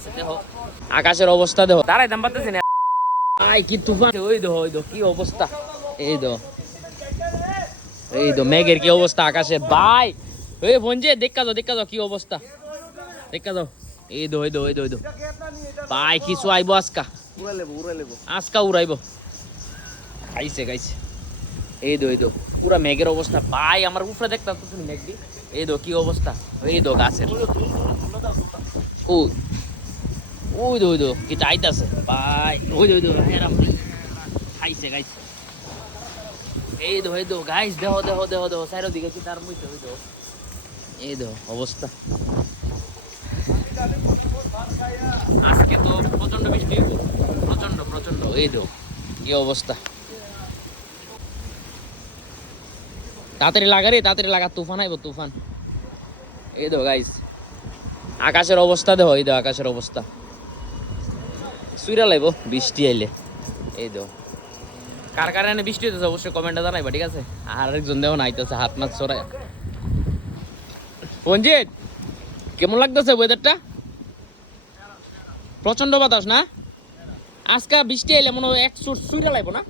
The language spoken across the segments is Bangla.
গাইছে দেখো আকাশের অবস্থা দেখো দাঁড়াইতাম পারতেছি না আই কি তুফান ওই দেখো কি অবস্থা এই তো মেঘের কি অবস্থা আকাশের ভাই ওই বঞ্জে দেখা যাও কি অবস্থা দেখা যাও এই দো ভাই কিছু আইবো আজকা উড়াইবো গাইছে এই দো পুরা মেঘের অবস্থা ভাই আমার উপরে দেখতাম তো তুমি মেঘ দি এই দো কি অবস্থা এই দো গাছের ওই দো কি চাইতাছে ভাই ওই দো হেরাম খাইছে এই দো গাইস দেখো সাইডের দিকে কি তার মুইতে ওই দো এই দো অবস্থা আজকে তো প্রচন্ড বৃষ্টি প্রচন্ড এই দো কি অবস্থা তাড়াতাড়ি লাগা তুফান আইবো তুফান এই দো গাইস আকাশের অবস্থা দেখো এই দো আকাশের অবস্থা সুইরা লাইব বৃষ্টি আইলে এই দো কার কারণে বৃষ্টি হইতেছে অবশ্যই কমেন্টে জানাইবা ঠিক আছে আর একজন দেখো নাইতেছে হাত মাছ ছড়ায় পঞ্জিত কেমন লাগতেছে ওয়েদারটা প্রচন্ড বাতাস না আজকে বৃষ্টি আইলে মনে হয় এক সুর সুইরা লাইব না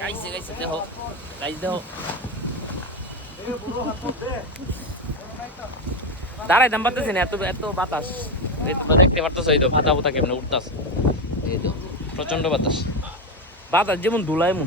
গাইছে দেখো দাঁড়াইতাম পারতেছি না এত বাতাস দেখতে পারতেছ এই তো পাতা কেমন উঠতেছে এই তো প্রচন্ড বাতাস যেমন ধুলা এমন